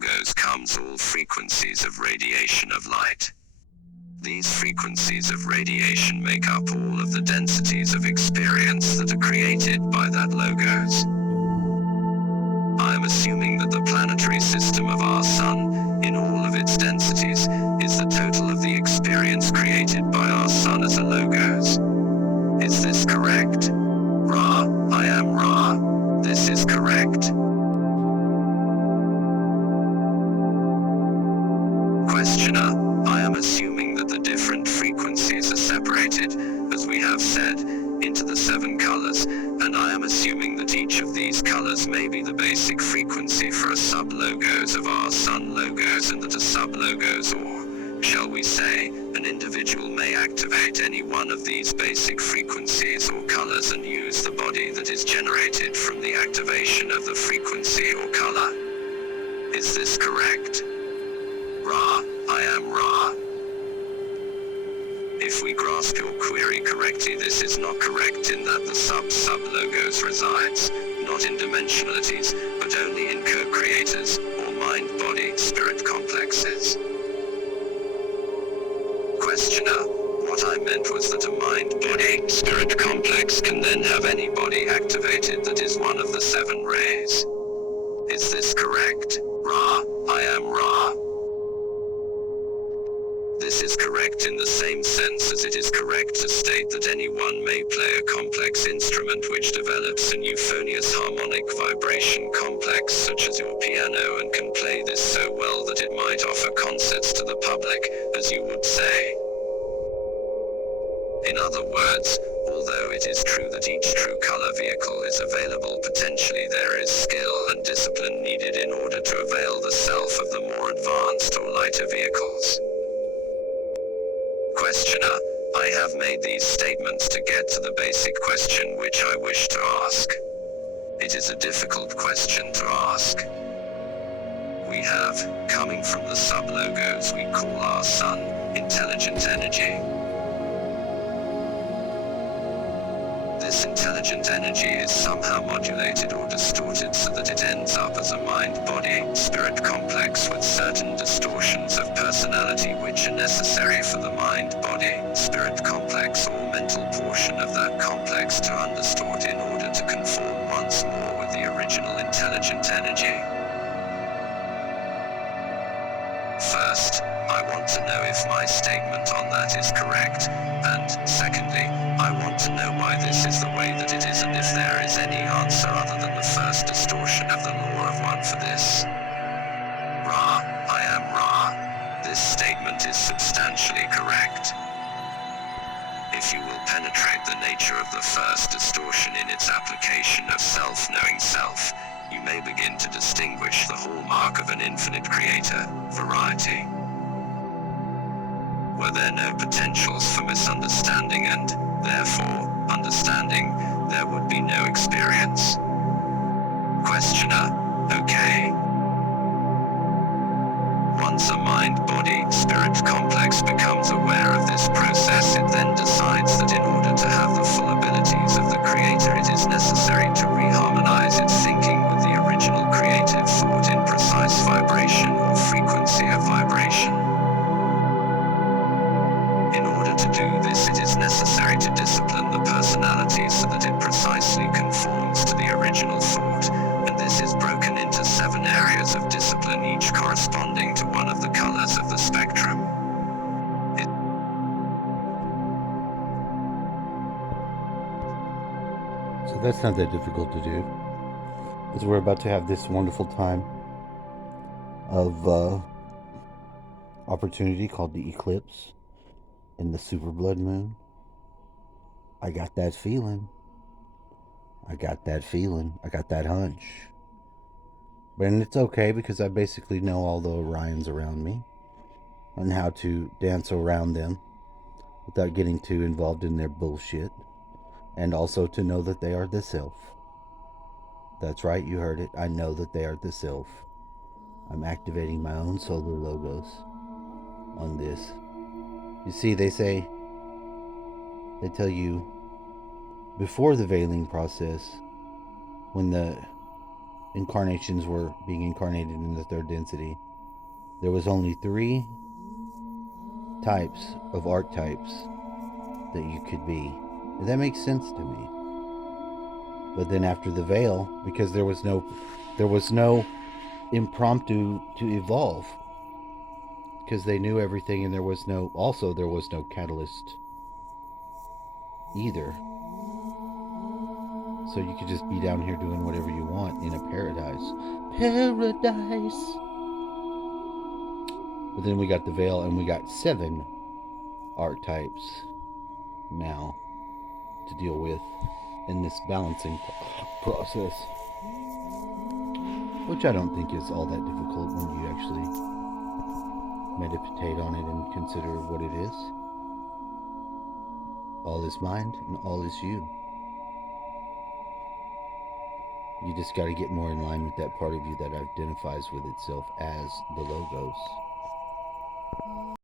logos comes all frequencies of radiation of light. These frequencies of radiation make up all of the densities of experience that are created by that logos. I am assuming that the planetary system of our sun, in all of its densities, is the total of the experience created by our sun as a logos. Is this correct? Ra, I am Ra. This is correct. Questioner, I am assuming that the different frequencies are separated, as we have said, into the 7 colors, and I am assuming that each of these colors may be the basic frequency for a sub-logos of our sun logos, and that a sub-logos, or, shall we say, an individual may activate any one of these basic frequencies or colors and use the body that is generated from the activation of the frequency or color. Is this correct? Ra, I am Ra. If we grasp your query correctly, this is not correct in that the sub-logos resides, not in dimensionalities, but only in co-creators, or mind-body-spirit complexes. Questioner, what I meant was that a mind-body-spirit complex can then have any body activated that is one of the 7 rays. Is this correct? Ra, I am Ra. This is correct in the same sense as it is correct to state that anyone may play a complex instrument which develops an euphonious harmonic vibration complex such as your piano, and can play this so well that it might offer concerts to the public, as you would say. In other words, although it is true that each true color vehicle is available, potentially there is skill and discipline needed in order to avail the self of the more advanced or lighter vehicles. Questioner, I have made these statements to get to the basic question which I wish to ask. It is a difficult question to ask. We have, coming from the sub-logos we call our sun, intelligent energy. This intelligent energy is somehow modulated or distorted so that it ends up as a mind-body-spirit complex with certain distortions of personality which are necessary for the mind-body-spirit complex or mental portion of that complex to undistort in order to conform once more with the original intelligent energy. First, I want to know if my statement on that is correct, and secondly, I want to know why this is the way that it is, and if there is any answer other than the first distortion of the law of one for this. Ra, I am Ra. This statement is substantially correct. If you will penetrate the nature of the first distortion in its application of self-knowing self, you may begin to distinguish the hallmark of an infinite creator, variety. Were there no potentials for misunderstanding and, therefore, understanding, there would be no experience? Questioner, okay. Once a mind-body-spirit complex becomes aware of this process, it then decides that in order to have the full abilities of the creator, it is necessary to reharmonize its thinking with the original creative thought in precise vibration or frequency of vibration. In order to do this, it is necessary to discipline the personality so that it precisely conforms to the original thought, and this is broken into 7 areas of discipline, each corresponding to one of the colors of the spectrum. So that's not that difficult to do, as we're about to have this wonderful time of opportunity called the eclipse and the super blood moon. I got that feeling. I got that hunch. But it's okay, because I basically know all the Orions around me and how to dance around them without getting too involved in their bullshit, and also to know that they are the self. That's right, you heard it. I know that they are the self. I'm activating my own solar logos on this. You see, they tell you, before the veiling process, when the incarnations were being incarnated in the third density, there was only 3 types of archetypes that you could be. And that makes sense to me. But then after the veil, because there was no impromptu to evolve, because they knew everything, and there was no catalyst either. So you could just be down here doing whatever you want in a paradise. Paradise. But then we got the veil, and we got 7 archetypes now to deal with in this balancing process, which I don't think is all that difficult when you actually meditate on it and consider what it is. All is mind and all is you. You just got to get more in line with that part of you that identifies with itself as the Logos.